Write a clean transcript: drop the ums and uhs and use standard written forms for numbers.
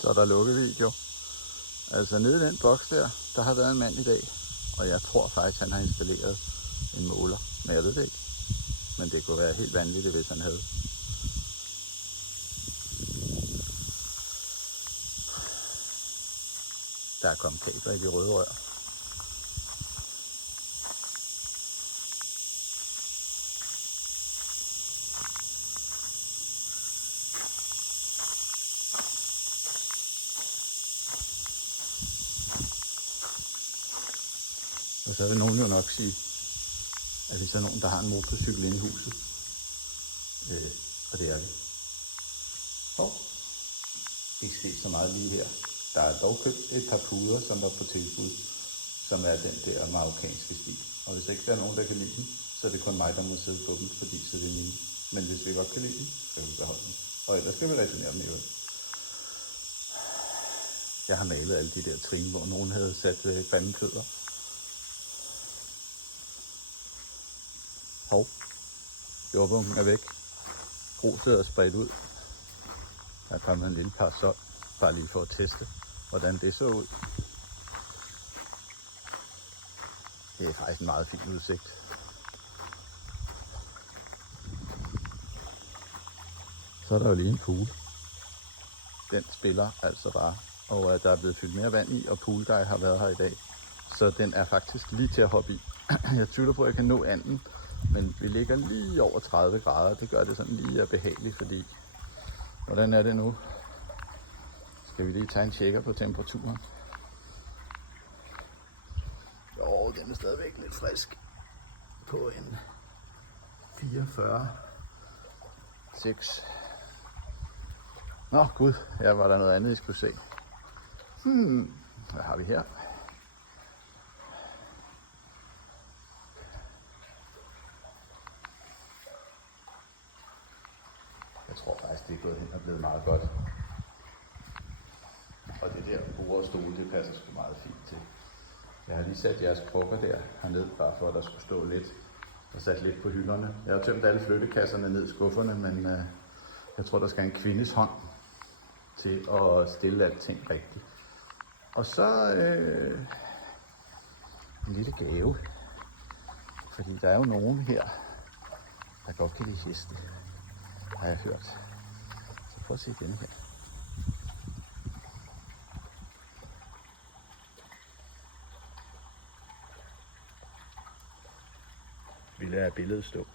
Så er der lukkevideo. Altså nede i den boks der har været en mand i dag, og jeg tror faktisk, han har installeret en måler. Men jeg ved det ikke. Men det kunne være helt vanvittigt, hvis han havde. Der er kommet kabler i de røde rør. Og så vil nogen jo nok sige, at hvis der er nogen, der har en motorcykel inde i huset, og det er vi. Ikke sket så meget lige her. Der er dog købt et par puder, som var på tilbud, som er den der marokkanske stil. Og hvis ikke der er nogen, der kan lide den, så er det kun mig, der må sidde på dem, fordi så er det mine. Men hvis vi godt kan lide den, så kan vi beholde den. Og ellers skal vi returnere dem i øvrigt. Jeg har malet alle de der trin, hvor nogen havde sat bandekødder. Jordbunken er væk. Gruset er spredt ud. Der er kommet en lille parasol, bare lige for at teste, hvordan det så ud. Det er faktisk en meget fin udsigt. Så er der jo lige en pool. Den spiller altså bare, og der er blevet fyldt mere vand i, og poolguy har været her i dag. Så den er faktisk lige til at hoppe i. Jeg tvivler på, at jeg kan nå anden, men vi ligger lige over 30 grader. Det gør det sådan lige behageligt, fordi hvordan er det nu? Skal vi lige tage en tjekker på temperaturen? Jo, den er stadigvæk lidt frisk. På en 44,6. Nå gud, her var der noget andet, I skulle se. Hvad har vi her? Jeg tror faktisk, det er gået hen og blevet meget godt. Og det der bord og stole, det passer sgu meget fint til. Jeg har lige sat jeres krukker der herned, bare for at der skulle stå lidt. Og sat lidt på hylderne. Jeg har tømt alle flyttekasserne ned i skufferne, men jeg tror, der skal en kvindes hånd til at stille alting rigtigt. Og så en lille gave. Fordi der er jo nogen her, der godt kan lide heste, har jeg hørt. Så prøv at se denne her. Vi lader billedet stå.